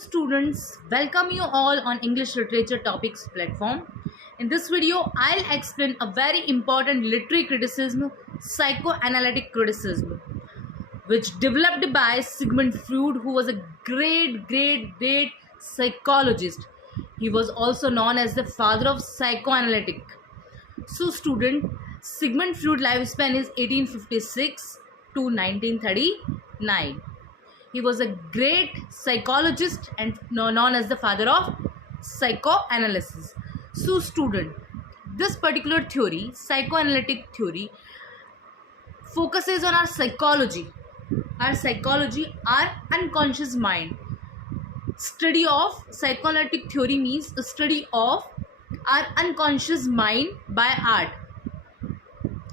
Students, welcome you all on English Literature Topics platform. In this video, I'll explain a very important literary criticism, psychoanalytic criticism, which developed by Sigmund Freud, who was a great psychologist. He was also known as the father of psychoanalytic. So student, Sigmund Freud lifespan is 1856 to 1939. He was a great psychologist and known as the father of psychoanalysis. So student, this particular theory, psychoanalytic theory, focuses on our psychology, our unconscious mind. Study of psychoanalytic theory means a study of our unconscious mind by art.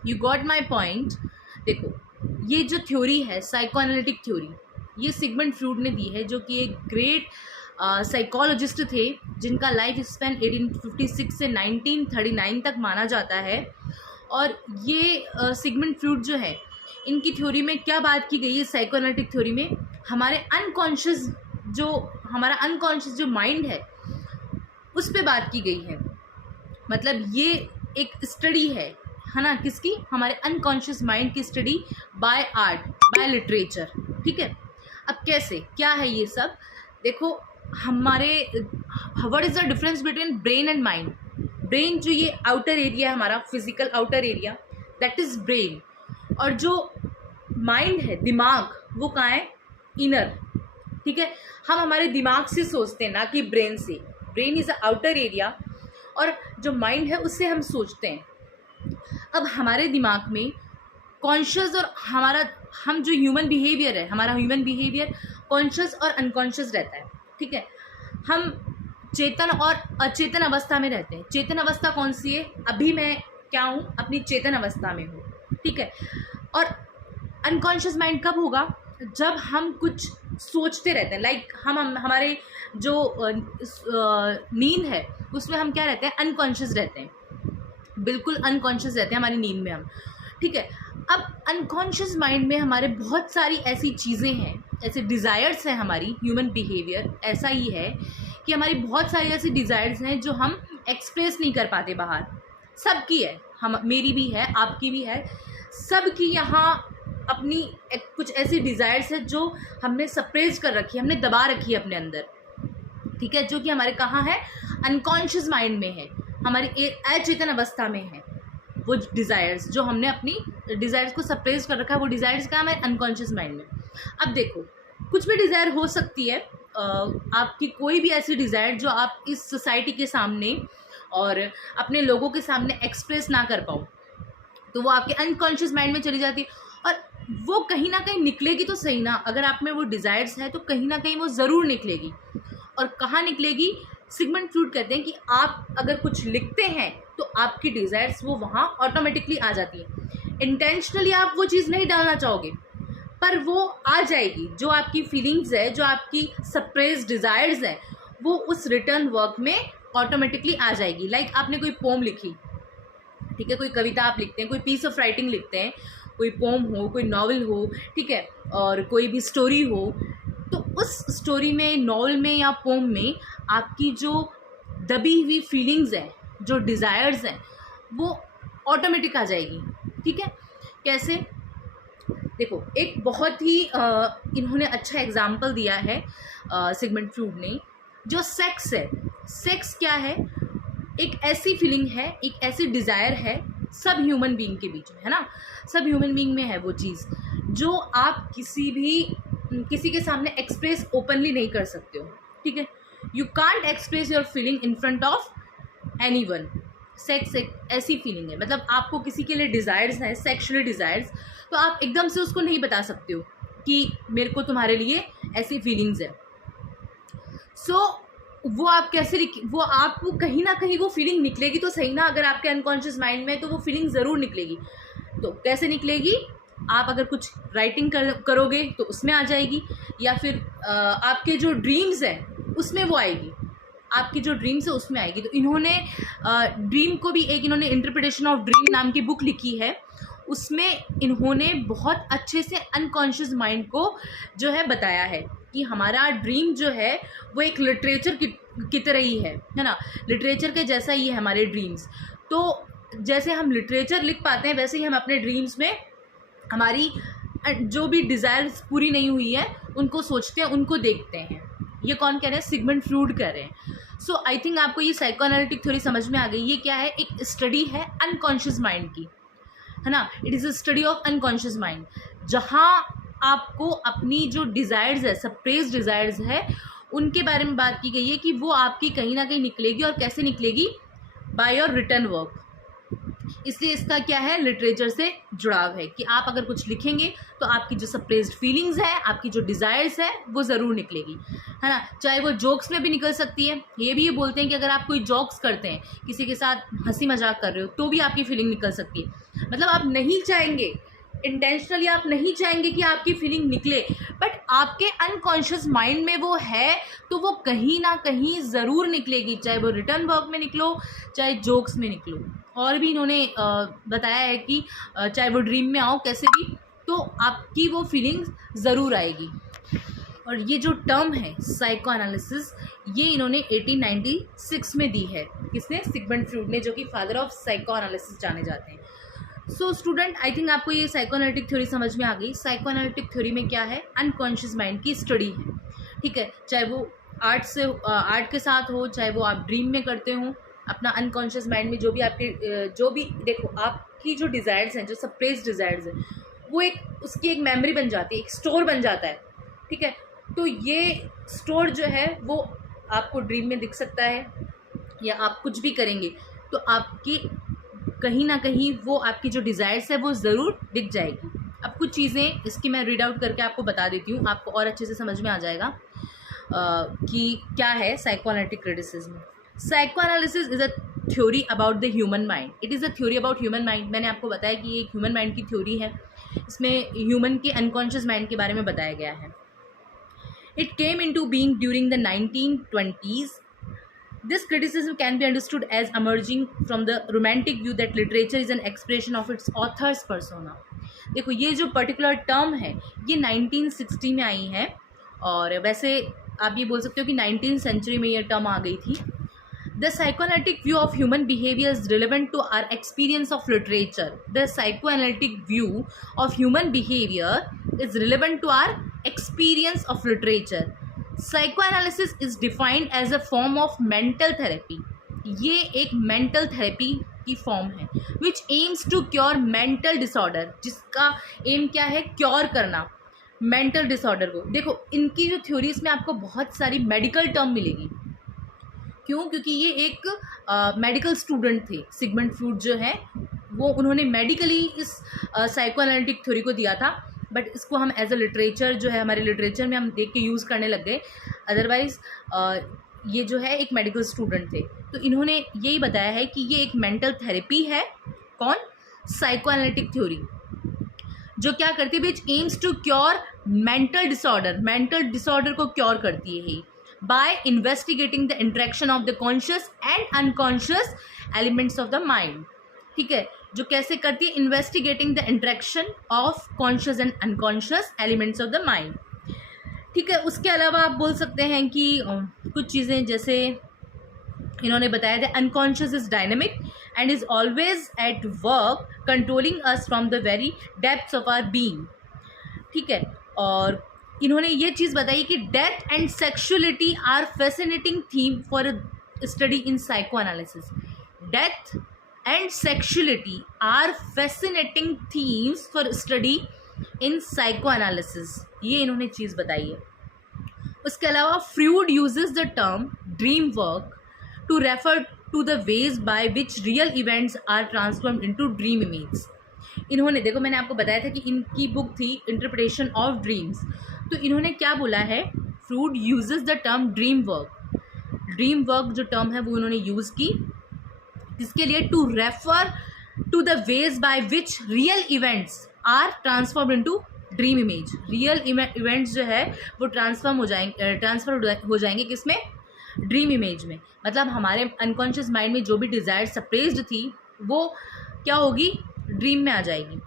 You got my point? देखो, ये जो theory है psychoanalytic theory, ये Sigmund Freud ने दी है, जो कि एक ग्रेट साइकोलॉजिस्ट थे जिनका लाइफ स्पैन 1856 से 1939 तक माना जाता है। और ये सिगमंड फ्रूड जो है, इनकी थ्योरी में क्या बात की गई है साइकोएनालिटिक थ्योरी में, हमारा अनकॉन्शियस जो माइंड है उस पे बात की गई है। मतलब ये एक स्टडी है ना, किसकी? हमारे अनकॉन्शियस माइंड की study by art, by literature. ठीक है, अब कैसे, क्या है ये सब? देखो, हमारे what is the difference between brain and mind? Brain जो ये आउटर एरिया है हमारा, physical outer area, that is brain. और जो माइंड है, दिमाग, वो कहाँ है? इनर। ठीक है, हम हमारे दिमाग से सोचते हैं, ना कि ब्रेन से। Brain is a outer area और जो माइंड है उससे हम सोचते हैं। अब हमारे दिमाग में कॉन्शियस और हम जो ह्यूमन बिहेवियर है, हमारा ह्यूमन बिहेवियर कॉन्शियस और अनकॉन्शियस रहता है। ठीक है, हम चेतन और अचेतन अवस्था में रहते हैं। चेतन अवस्था कौन सी है? अभी मैं क्या हूँ? अपनी चेतन अवस्था में हूँ। ठीक है, और अनकॉन्शियस माइंड कब होगा? जब हम कुछ सोचते रहते हैं। लाइक हमारे जो नींद है उसमें हम क्या रहते हैं? अनकॉन्शियस रहते हैं, बिल्कुल अनकॉन्शियस रहते हैं हमारी नींद में हम। ठीक है, अब अनकॉन्शियस माइंड में हमारे बहुत सारी ऐसी चीज़ें हैं, ऐसे डिज़ायर्स हैं। हमारी ह्यूमन बिहेवियर ऐसा ही है कि हमारी बहुत सारी ऐसी डिज़ायर्स हैं जो हम एक्सप्रेस नहीं कर पाते बाहर। सबकी है, मेरी भी है, आपकी भी है, सबकी यहाँ अपनी कुछ ऐसी डिज़ायर्स है जो हमने सप्रेस कर रखी है, हमने दबा रखी है अपने अंदर। ठीक है, जो कि हमारे कहाँ है? अनकॉन्शियस माइंड में है, हमारी अचेतन अवस्था में है। वो डिज़ायर्स जो हमने अपनी डिज़ायर्स को सप्रेस कर रखा है, वो डिज़ायर्स कहाँ है? अनकॉन्शियस माइंड में। अब देखो, कुछ भी डिज़ायर हो सकती है, आपकी कोई भी ऐसी डिज़ायर जो आप इस सोसाइटी के सामने और अपने लोगों के सामने एक्सप्रेस ना कर पाओ, तो वो आपके अनकॉन्शियस माइंड में चली जाती है। और वो कहीं ना कहीं निकलेगी तो सही ना, अगर आप में वो डिज़ायर्स है तो कहीं ना कहीं वो ज़रूर निकलेगी। और कहाँ निकलेगी? सिगमंड फ्रूड कहते हैं कि आप अगर कुछ लिखते हैं तो आपकी डिज़ायर्स वो वहाँ ऑटोमेटिकली आ जाती है। इंटेंशनली आप वो चीज़ नहीं डालना चाहोगे, पर वो आ जाएगी। जो आपकी फीलिंग्स है, जो आपकी सप्रेस्ड डिज़ायर्स हैं, वो उस रिटर्न वर्क में ऑटोमेटिकली आ जाएगी। लाइक आपने कोई पोम लिखी, ठीक है, कोई कविता आप लिखते हैं, कोई पीस ऑफ राइटिंग लिखते हैं, कोई पोम हो, कोई नॉवल हो, ठीक है, और कोई भी स्टोरी हो, तो उस स्टोरी में, नॉवल में या पोम में आपकी जो दबी हुई फीलिंग्स हैं, जो डिज़ायर्स हैं, वो ऑटोमेटिक आ जाएगी। ठीक है, कैसे? देखो, एक बहुत ही इन्होंने अच्छा एग्जाम्पल दिया है सिगमंड फ्रूड ने। जो सेक्स है, सेक्स क्या है? एक ऐसी फीलिंग है, एक ऐसी डिज़ायर है सब ह्यूमन बीइंग के बीच में, है ना। सब ह्यूमन बीइंग में है वो चीज़ जो आप किसी के सामने एक्सप्रेस ओपनली नहीं कर सकते हो। ठीक है, you can't express your feeling in front of anyone. Sex एक ऐसी फीलिंग है, मतलब आपको किसी के लिए डिज़ायर्स है, सेक्शुअल डिज़ायर्स, तो आप एकदम से उसको नहीं बता सकते हो कि मेरे को तुम्हारे लिए ऐसी फीलिंग्स है। वो आप कैसे, वो आपको कहीं ना कहीं वो फीलिंग निकलेगी तो सही ना। अगर आपके अनकॉन्शियस माइंड में, तो वो फीलिंग ज़रूर निकलेगी। तो कैसे निकलेगी? आप अगर कुछ राइटिंग करोगे तो उसमें आ जाएगी, या फिर आपके जो ड्रीम्स हैं उसमें वो आएगी, आपकी जो ड्रीम्स है उसमें आएगी। तो इन्होंने ड्रीम को भी इन्होंने इंटरप्रिटेशन ऑफ ड्रीम नाम की बुक लिखी है, उसमें इन्होंने बहुत अच्छे से अनकॉन्शियस माइंड को जो है बताया है कि हमारा ड्रीम जो है वो एक लिटरेचर की तरह ही है ना, लिटरेचर के जैसा ही है हमारे ड्रीम्स। तो जैसे हम लिटरेचर लिख पाते हैं वैसे ही हम अपने ड्रीम्स में हमारी जो भी डिज़ायर्स पूरी नहीं हुई है उनको सोचते हैं, उनको देखते हैं। ये कौन कह रहे हैं? सिगमंड फ्रूड कह रहे हैं। सो आई थिंक आपको ये साइकोएनालिटिक थ्योरी समझ में आ गई। ये क्या है? एक स्टडी है अनकॉन्शियस माइंड की, है ना। It is a study of unconscious mind, जहाँ आपको अपनी जो डिज़ायर्स है, सप्रेस्ड डिज़ायर्स है, उनके बारे में बात की गई है कि वो आपकी कहीं ना कहीं निकलेगी, और कैसे निकलेगी? By your written work. इसलिए इसका क्या है? लिटरेचर से जुड़ाव है कि आप अगर कुछ लिखेंगे तो आपकी जो सप्रेस्ड फीलिंग्स है, आपकी जो डिज़ायर्स है, वो ज़रूर निकलेगी, है ना। चाहे वो जोक्स में भी निकल सकती है। ये बोलते हैं कि अगर आप कोई जोक्स करते हैं, किसी के साथ हंसी मजाक कर रहे हो, तो भी आपकी फीलिंग निकल सकती है। मतलब आप नहीं चाहेंगे, इंटेंशनली आप नहीं चाहेंगे कि आपकी फीलिंग निकले, बट आपके अनकॉन्शियस माइंड में वो है, तो वो कहीं ना कहीं ज़रूर निकलेगी, चाहे वो रिटर्न वर्क में निकलो, चाहे जोक्स में निकलो। और भी इन्होंने बताया है कि चाहे वो ड्रीम में आओ, कैसे भी, तो आपकी वो फीलिंग्स ज़रूर आएगी। और ये जो टर्म है साइको एनालिसिस, ये इन्होंने 1896 में दी है। किसने? सिगमंड फ्रूड ने, जो कि फादर ऑफ साइको एनालिसिस जाने जाते हैं। सो स्टूडेंट, आई थिंक आपको ये साइकोएनालिटिक थ्योरी समझ में आ गई। साइकोएनालिटिक थ्योरी में क्या है? अनकॉन्शियस माइंड की स्टडी है, ठीक है। चाहे वो आर्ट के साथ हो, चाहे वो आप ड्रीम में करते हो, अपना अनकॉन्शियस माइंड में जो भी देखो, आपकी जो डिज़ायर्स हैं, जो सप्रेस्ड डिज़ायर्स हैं, वो उसकी एक मेमोरी बन जाती है, एक स्टोर बन जाता है, ठीक है। तो ये स्टोर जो है वो आपको ड्रीम में दिख सकता है, या आप कुछ भी करेंगे तो आपकी कहीं ना कहीं वो आपकी जो डिज़ायर्स है वो ज़रूर दिख जाएगी। अब कुछ चीज़ें इसकी मैं रीड आउट करके आपको बता देती हूँ, आपको और अच्छे से समझ में आ जाएगा कि क्या है psychoanalytic criticism. Psychoanalysis is a theory about the human mind. It is a theory about human mind. मैंने आपको बताया कि ये एक ह्यूमन माइंड की थ्योरी है। इसमें ह्यूमन के अनकॉन्शियस माइंड के बारे में बताया गया है। It came into being during the 1920s. This criticism can be understood as emerging from the romantic view that literature is an expression of its author's persona. देखो, ये जो पर्टिकुलर टर्म है ये 1960 में आई है, और वैसे आप ये बोल सकते हो कि 19th सेंचुरी में ये टर्म आ गई थी। The psychoanalytic view of human behavior is relevant to our experience of literature. The psychoanalytic view of human behavior is relevant to our experience of literature. Psychoanalysis is defined as a form of mental therapy. ये एक mental therapy की form है which aims to cure mental disorder, जिसका M क्या है? Cure करना mental disorder को। देखो, इनकी जो थ्योरी, इसमें आपको बहुत सारी मेडिकल टर्म मिलेगी। क्यों? क्योंकि ये एक मेडिकल स्टूडेंट थे। सिगमंड फ्रूड जो है वो, उन्होंने मेडिकली इस साइकोएनालिटिक थ्योरी को दिया था, बट इसको हम एज अ लिटरेचर जो है, हमारे लिटरेचर में हम देख के यूज़ करने लग गए। अदरवाइज़ ये जो है एक मेडिकल स्टूडेंट थे, तो इन्होंने यही बताया है कि ये एक मेंटल थेरेपी है। कौन? साइकोएनालिटिक थ्योरी, जो क्या करती है? Which aims to cure mental disorder. Mental disorder को क्योर करती है by investigating the interaction of the conscious and unconscious elements of the mind, ठीक है। जो कैसे करती है? Investigating the interaction of conscious and unconscious elements of the mind, ठीक है। उसके अलावा आप बोल सकते हैं कि कुछ चीज़ें, जैसे इन्होंने बताया था, unconscious is dynamic and is always at work controlling us from the very depths of our being, ठीक है। और इन्होंने ये चीज़ बताई कि death and sexuality are fascinating theme for study in psychoanalysis. Death and sexuality are fascinating themes for study in psychoanalysis, ये इन्होंने चीज़ बताई है। उसके अलावा Freud uses the term dream work to refer to the ways by which real events are transformed into dream image. इन्होंने, देखो मैंने आपको बताया था कि इनकी बुक थी इंटरप्रिटेशन ऑफ ड्रीम्स, तो इन्होंने क्या बोला है? Freud uses the term dream work. Dream work जो टर्म है वो उन्होंने यूज़ की, जिसके लिए to refer to the ways by which real events are transform into dream image. Real events जो है वो ट्रांसफर हो जाएंगे किसमें? ड्रीम इमेज में। मतलब हमारे अनकॉन्शियस माइंड में जो भी डिज़ायर सप्रेस्ड थी वो क्या होगी? ड्रीम में आ जाएगी।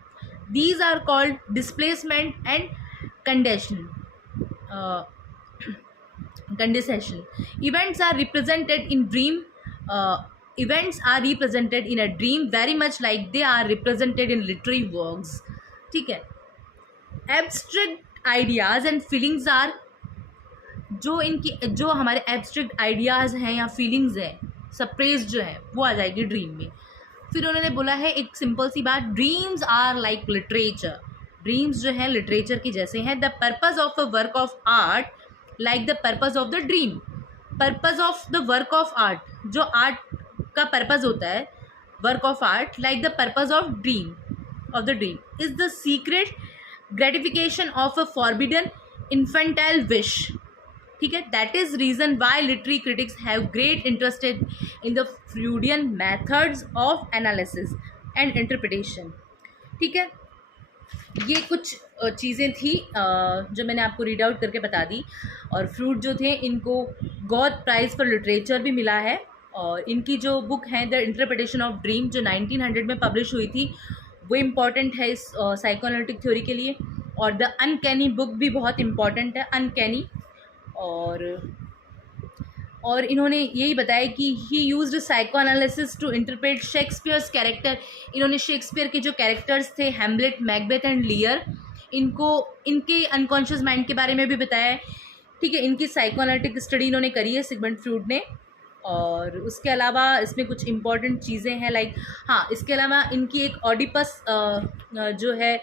These are called displacement and condensation. Condensation. Events are represented in dream. Events are represented in a dream very much like they are represented in literary works. ठीक है. Abstract ideas and feelings are, जो हमारे abstract ideas हैं या feelings हैं suppress जो है वो आ जाएगी ड्रीम में. फिर उन्होंने बोला है एक सिंपल सी बात, dreams are like literature. Dreams जो है लिटरेचर के जैसे हैं. The purpose of a work of art like the purpose of the dream. Purpose of the work of art, जो आर्ट का पर्पज़ होता है, work of art like the purpose of dream is the secret gratification of a forbidden infantile wish. ठीक है. That is reason why literary critics have great interested in the फ्रूडियन methods of analysis and interpretation. ठीक है. ये कुछ चीज़ें थी जो मैंने आपको रीड आउट करके बता दी. और फ्रूड जो थे इनको गॉड प्राइज़ फॉर लिटरेचर भी मिला है. और इनकी जो बुक है द इंटरप्रिटेशन ऑफ ड्रीम जो 1900 में पब्लिश हुई थी वो इम्पॉर्टेंट है इस साइकोएनालिटिक थ्योरी के लिए. और द अनकैनी बुक भी बहुत इम्पॉर्टेंट है, अनकैनी. और इन्होंने यही बताया कि he used psychoanalysis to interpret Shakespeare's character. इन्होंने शेक्सपियर के जो कैरेक्टर्स थे हैम्लेट, मैकबेथ एंड लियर, इनको इनके अनकॉन्शियस माइंड के बारे में भी बताया है. ठीक है. इनकी साइकोएनालिटिक स्टडी इन्होंने करी है सिगमंड फ्रूड ने. और उसके अलावा इसमें कुछ इम्पॉर्टेंट चीज़ें हैं लाइक, हाँ, इसके अलावा इनकी एक ऑडिपस जो है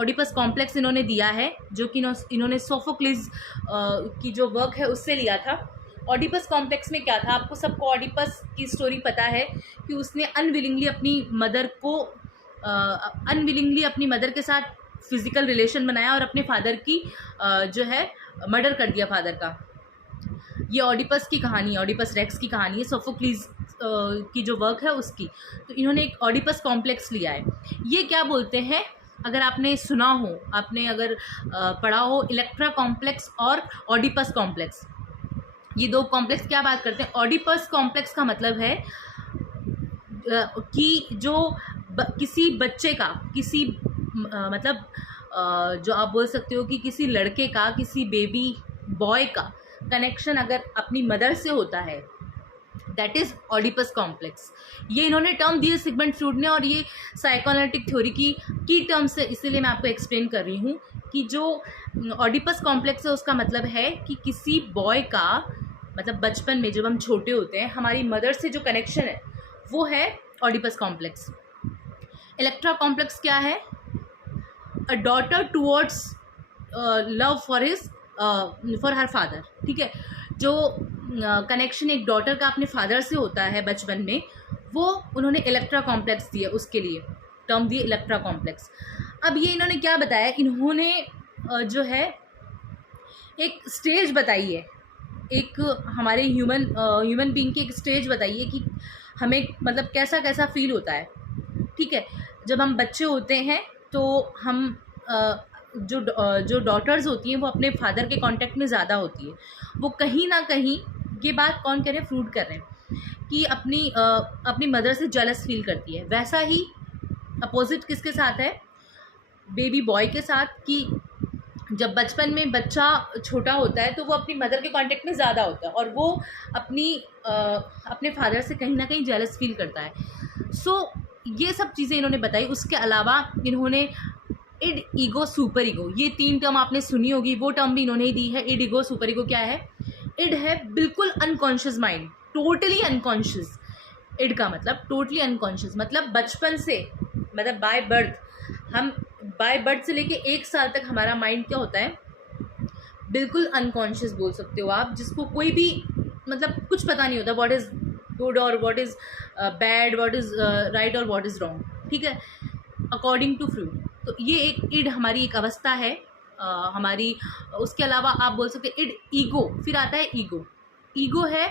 ऑडिपस कॉम्प्लेक्स इन्होंने दिया है जो कि इन्होंने सोफोक्लिस की जो वर्क है उससे लिया था. ऑडिपस कॉम्प्लेक्स में क्या था, आपको सबको ऑडिपस की स्टोरी पता है कि उसने अनविलिंगली अपनी मदर के साथ फिज़िकल रिलेशन बनाया और अपने फादर की जो है मर्डर कर दिया फादर का. ये ऑडिपस की कहानी है, ऑडिपस रेक्स की कहानी है, सोफोक्लिस की जो वर्क है उसकी. तो इन्होंने एक ऑडिपस कॉम्प्लेक्स लिया है. ये क्या बोलते हैं, अगर आपने सुना हो, आपने अगर पढ़ा हो, इलेक्ट्रा कॉम्प्लेक्स और ऑडिपस कॉम्प्लेक्स, ये दो कॉम्प्लेक्स क्या बात करते हैं. ऑडिपस कॉम्प्लेक्स का मतलब है कि जो किसी बच्चे का, किसी मतलब जो आप बोल सकते हो कि किसी लड़के का, किसी बेबी बॉय का कनेक्शन अगर अपनी मदर से होता है, दैट इज़ ऑडिपस कॉम्प्लेक्स. ये इन्होंने टर्म दिए सिगमंड फ्रूड ने. और ये साइकोएनालिटिक थ्योरी की टर्म्स है, इसीलिए मैं आपको एक्सप्लेन कर रही हूँ कि जो ऑडिपस कॉम्प्लेक्स है उसका मतलब है कि किसी बॉय का, मतलब बचपन में जब हम छोटे होते हैं हमारी मदर से जो कनेक्शन है वो है ऑडिपस कॉम्प्लेक्स. इलेक्ट्रा कॉम्प्लेक्स क्या है, a daughter towards love for her father. ठीक है. जो कनेक्शन एक डॉटर का अपने फादर से होता है बचपन में, वो उन्होंने इलेक्ट्रा कॉम्प्लेक्स दिया, उसके लिए टर्म दिए इलेक्ट्रा कॉम्प्लेक्स. अब ये इन्होंने क्या बताया, इन्होंने जो है एक स्टेज बताई है, एक हमारे ह्यूमन बीइंग की एक स्टेज बताई है कि हमें मतलब कैसा कैसा फील होता है. ठीक है. जब हम बच्चे होते हैं तो हम जो डॉटर्स होती हैं वो अपने फादर के कांटेक्ट में ज़्यादा होती है. वो कहीं ना कहीं, ये बात कौन कह रहे हैं, फ्रूड कर रहे हैं, कि अपनी मदर से जेलस फील करती है. वैसा ही अपोजिट किसके साथ है, बेबी बॉय के साथ, कि जब बचपन में बच्चा छोटा होता है तो वो अपनी मदर के कांटेक्ट में ज़्यादा होता है और वो अपने फादर से कहीं ना कहीं जेलस फील करता है. सो ये सब चीज़ें इन्होंने बताई. उसके अलावा इन्होंने इड, ईगो, सुपर ईगो, ये 3 टर्म आपने सुनी होगी, वो टर्म भी इन्होंने ही दी है. इड, ईगो, सुपर ईगो क्या है. इड है बिल्कुल unconscious mind, totally unconscious. Id का मतलब टोटली अनकॉन्शियस, मतलब बचपन से, मतलब बाय बर्थ से लेके 1 साल तक हमारा माइंड क्या होता है, बिल्कुल अनकॉन्शियस बोल सकते हो आप, जिसको कोई भी मतलब कुछ पता नहीं होता व्हाट इज़ गुड और what is bad, what is right और व्हाट इज़ रॉन्ग. ठीक है. According to Freud. तो ये एक इड हमारी एक अवस्था है हमारी. उसके अलावा आप बोल सकते हैं इड, ईगो. फिर आता है ईगो. ईगो है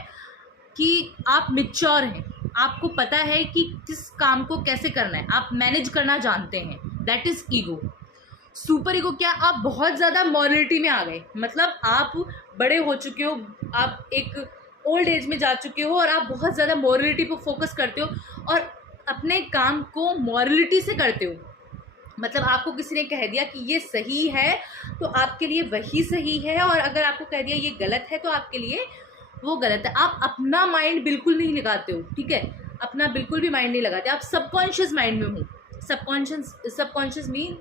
कि आप मैच्योर हैं, आपको पता है कि किस काम को कैसे करना है, आप मैनेज करना जानते हैं, that is ego. Super ego क्या, आप बहुत ज़्यादा मॉरलिटी में आ गए, मतलब आप बड़े हो चुके हो, आप एक ओल्ड एज में जा चुके हो और आप बहुत ज़्यादा मॉरलिटी पर फोकस करते हो और अपने काम को मॉरलिटी से करते हो. मतलब आपको किसी ने कह दिया कि ये सही है तो आपके लिए वही सही है, और अगर आपको कह दिया ये गलत है तो आपके लिए वो गलत है। आप अपना माइंड बिल्कुल नहीं लगाते हो, ठीक है, अपना बिल्कुल भी माइंड नहीं लगाते, आप सबकॉन्शियस माइंड में हो। सबकॉन्शियस मीन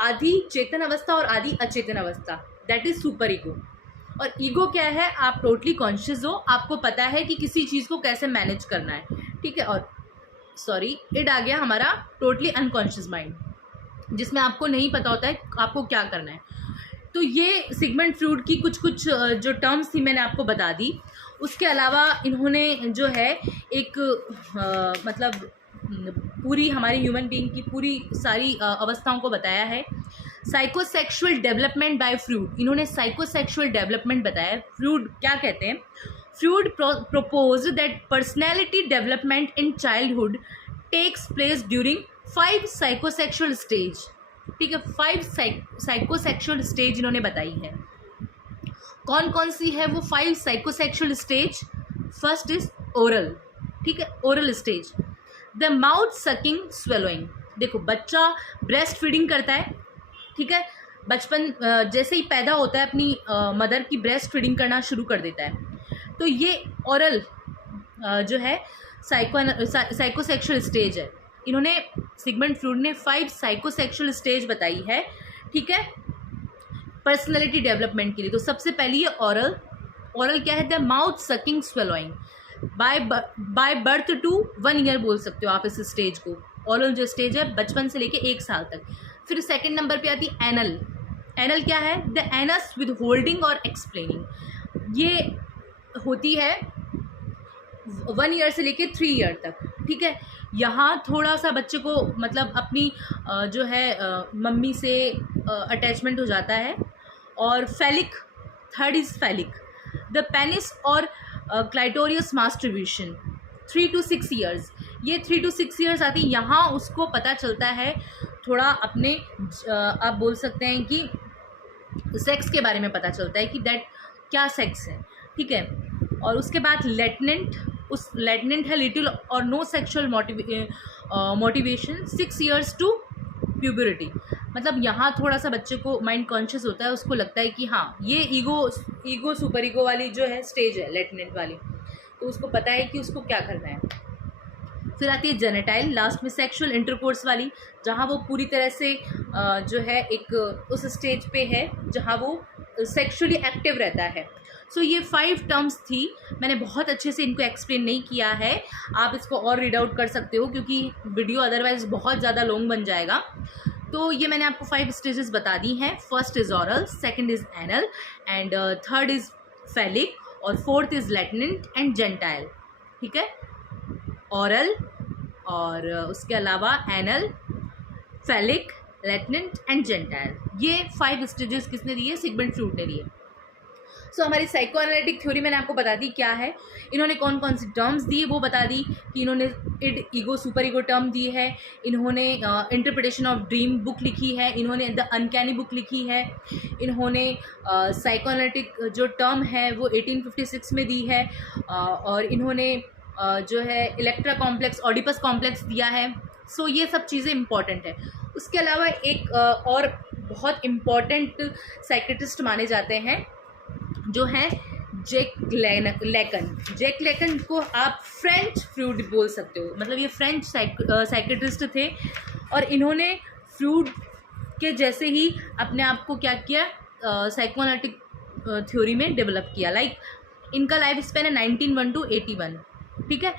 आधी चेतन अवस्था और आधी अचेतन अवस्था, दैट इज सुपर ईगो। और ईगो क्या है, आप टोटली कॉन्शियस हो, आपको पता है कि किसी चीज़ को कैसे मैनेज करना है, ठीक है। और सॉरी, इड आ गया हमारा टोटली अनकॉन्शियस माइंड, जिसमें आपको नहीं पता होता है आपको क्या करना है। तो ये सिगमंड फ्रॉइड की कुछ जो टर्म्स थी मैंने आपको बता दी। उसके अलावा इन्होंने जो है एक मतलब पूरी हमारी ह्यूमन बीइंग की पूरी सारी अवस्थाओं को बताया है। साइकोसेक्सुअल डेवलपमेंट बाय फ्रॉइड, इन्होंने साइकोसेक्सुअल डेवलपमेंट बताया। फ्रॉइड क्या कहते हैं, Freud proposed that personality development in childhood takes place during 5 psychosexual stage, ठीक है, 5 psychosexual stage इन्होंने बताई है। कौन कौन सी है वो 5 psychosexual stage? First is oral, ठीक है, oral stage, the mouth sucking swallowing. देखो बच्चा ब्रेस्ट फीडिंग करता है, ठीक है, बचपन जैसे ही पैदा होता है अपनी मदर की ब्रेस्ट फीडिंग करना शुरू कर देता है। तो ये ओरल जो है साइकोसेक्सुअल स्टेज है। इन्होंने सिगमंड फ्रॉइड ने 5 साइकोसेक्सुअल स्टेज बताई है, ठीक है, पर्सनैलिटी डेवलपमेंट के लिए। तो सबसे पहली है ओरल। ओरल क्या है, the mouth sucking swallowing by birth to 1 year बोल सकते हो आप इस स्टेज को। ओरल जो स्टेज है बचपन से लेके 1 साल तक। फिर सेकंड नंबर पे आती है एनल। एनल क्या है, द एनस विद होल्डिंग और एक्सप्लेनिंग। ये होती है 1 ईयर से लेके 3 ईयर तक, ठीक है। यहाँ थोड़ा सा बच्चे को मतलब अपनी जो है मम्मी से अटैचमेंट हो जाता है। और phallic, third is phallic, the penis और क्लाइटोरियस मास्टरब्यूशन 3 to 6 ईयर्स। ये 3 to 6 ईयर्स आती है, यहाँ उसको पता चलता है थोड़ा अपने आप बोल सकते हैं कि सेक्स के बारे में पता चलता है कि दैट क्या सेक्स है, ठीक है। और उसके बाद लेटनेंट, उस लेटनेंट है लिटिल और no sexual motivation 6 years to puberty. मतलब यहाँ थोड़ा सा बच्चे को माइंड कॉन्शियस होता है, उसको लगता है कि हाँ ये ईगो सुपर ईगो वाली जो है स्टेज है लेटनेंट वाली, तो उसको पता है कि उसको क्या करना है। फिर आती है जेनेटाइल, लास्ट में सेक्सुअल इंटरकोर्स वाली, जहाँ वो पूरी तरह से जो है एक उस स्टेज पे है जहाँ वो सेक्सुअली एक्टिव रहता है। सो ये 5 टर्म्स थी, मैंने बहुत अच्छे से इनको एक्सप्लेन नहीं किया है, आप इसको और रीड आउट कर सकते हो क्योंकि वीडियो अदरवाइज बहुत ज़्यादा लॉन्ग बन जाएगा। तो ये मैंने आपको 5 स्टेजेस बता दी हैं। First is oral, second is anal and third is phallic और fourth is latent and genital, ठीक है। ऑरल और उसके अलावा anal, phallic, latent and genital, ये 5 स्टेजेस किसने दिए, सिगमंड फ्रॉइड ने दिए। सो हमारी साइको एनालिटिक थ्योरी मैंने आपको बता दी क्या है, इन्होंने कौन कौन सी टर्म्स दी वो बता दी कि इन्होंने id ego super ego term दी है, इन्होंने इंटरप्रिटेशन ऑफ ड्रीम बुक लिखी है, इन्होंने द अनकैनी बुक लिखी है, इन्होंने साइको एनालिटिक जो टर्म है वो 1856 में दी है, और इन्होंने जो है इलेक्ट्रा कॉम्प्लेक्स, ऑडिपस कॉम्प्लेक्स दिया है। सो ये सब चीज़ें इंपॉर्टेंट है। उसके अलावा एक और बहुत इम्पॉर्टेंट साइकेट्रिस्ट माने जाते हैं जो है जैक लैकन। जैक लैकन को आप फ्रेंच फ्रॉइड बोल सकते हो, मतलब ये फ्रेंच साइकेट्रिस्ट थे और इन्होंने फ्रॉइड के जैसे ही अपने आप को क्या किया, साइकोएनालिटिक थ्योरी में डेवलप किया। लाइक इनका लाइफ स्पेन है 1901 to 81, ठीक है।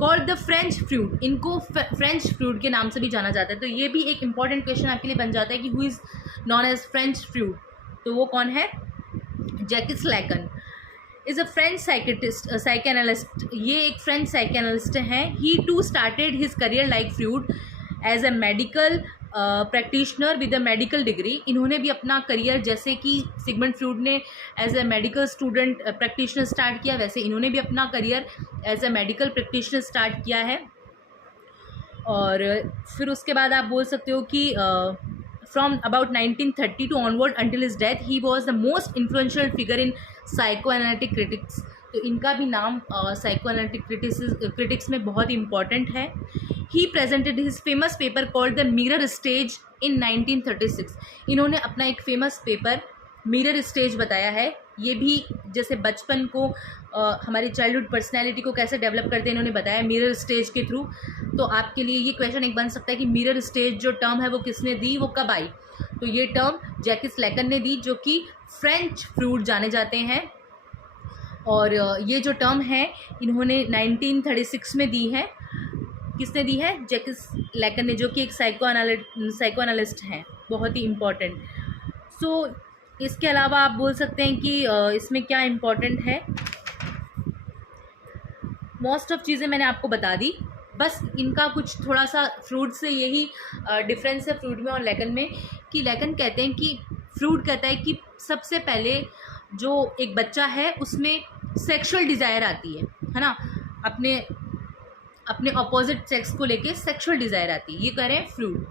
कॉल्ड द फ्रेंच फ्रॉइड, इनको फ्रेंच फ्रॉइड के नाम से भी जाना जाता है। तो ये भी एक इंपॉर्टेंट क्वेश्चन आपके लिए बन जाता है कि who is known as French Freud, तो वो कौन है, जैकिस लैकन इज़ अ फ्रेंच साइकोएनालिस्ट। ये एक फ्रेंच साइकोएनालिस्ट हैं। He to started his career like Freud as a medical practitioner with a medical degree. इन्होंने भी अपना करियर जैसे कि सिगमंड फ्रॉइड ने as a medical student practitioner start किया, वैसे इन्होंने भी अपना career as a medical practitioner start किया है। और फिर उसके बाद आप बोल सकते हो कि from about 1930 to onward until his death he was the most influential figure in psychoanalytic critics। तो इनका भी नाम psychoanalytic critics में बहुत इंपॉर्टेंट है। He presented his famous paper called the mirror stage in 1936। इन्होंने अपना एक फेमस पेपर मिरर स्टेज बताया है। ये भी जैसे बचपन को हमारी चाइल्डहुड पर्सनैलिटी को कैसे डेवलप करते हैं इन्होंने बताया मिरर स्टेज के थ्रू। तो आपके लिए ये क्वेश्चन एक बन सकता है कि मिरर स्टेज जो टर्म है वो किसने दी, वो कब आई। तो ये टर्म जैकिस लैकन ने दी, जो कि फ्रेंच फ्रूड जाने जाते हैं। और ये जो टर्म है इन्होंने 1936 में दी है। किसने दी है? जैकिस लैकन ने, जो कि एक साइको एनालिस्ट हैं, बहुत ही इम्पॉर्टेंट। सो इसके अलावा आप बोल सकते हैं कि इसमें क्या इम्पॉर्टेंट है। मोस्ट ऑफ चीज़ें मैंने आपको बता दी, बस इनका कुछ थोड़ा सा फ्रूड से यही डिफरेंस है फ्रूड में और लैकन में, कि लैकन कहते हैं कि फ्रूड कहता है कि सबसे पहले जो एक बच्चा है उसमें सेक्सुअल डिज़ायर आती है ना, अपने अपोजिट सेक्स को लेके सेक्सुअल डिज़ायर आती है, ये कह रहे हैं फ्रूड।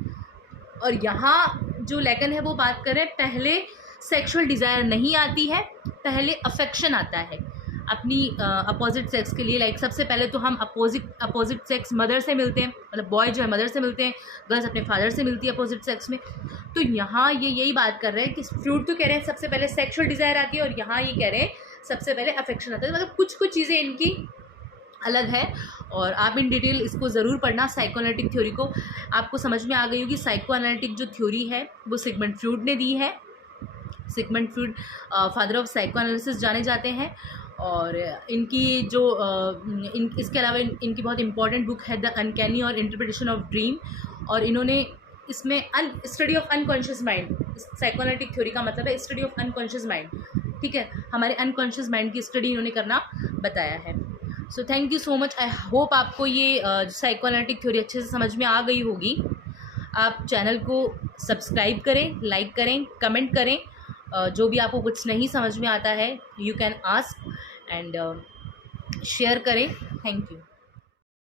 और यहाँ जो लैकन है वो बात कर रहे हैं पहले सेक्सुअल डिज़ायर नहीं आती है, पहले अफेक्शन आता है अपनी अपोजिट सेक्स के लिए। लाइक सबसे पहले तो हम अपोजिट सेक्स मदर से मिलते हैं, मतलब बॉय जो है मदर से मिलते हैं, गर्ल्स अपने फादर से मिलती है अपोजिट सेक्स में। तो यहाँ ये यही बात कर रहे हैं कि फ्रूड तो कह रहे हैं सबसे पहले सेक्सुअल डिज़ायर आती है, और यहाँ ये कह रहे हैं सबसे पहले अफेक्शन आता है। मतलब कुछ चीज़ें इनकी अलग है, और आप इन डिटेल इसको ज़रूर पढ़ना। साइकोएनालिटिक थ्योरी को आपको समझ में आ गई होगी। साइकोएनालिटिक जो थ्योरी है वो सिगमंड फ्रूड ने दी है। Sigmund Freud father of psychoanalysis जाने जाते हैं। और इनकी जो इसके अलावा इनकी बहुत इंपॉर्टेंट बुक है द अनकैनी और इंटरप्रिटेशन ऑफ ड्रीम, और इन्होंने इसमें study of unconscious mind, psychoanalytic theory का मतलब है स्टडी ऑफ अनकॉन्शियस माइंड, ठीक है, हमारे अनकॉन्शियस माइंड की स्टडी इन्होंने करना बताया है। So thank you so much. I hope आपको ये साइकोएनालिटिक थ्योरी अच्छे से समझ में आ गई होगी। आप चैनल को सब्सक्राइब करें, लाइक करें, कमेंट करें। जो भी आपको कुछ नहीं समझ में आता है you can ask and share करें। Thank you.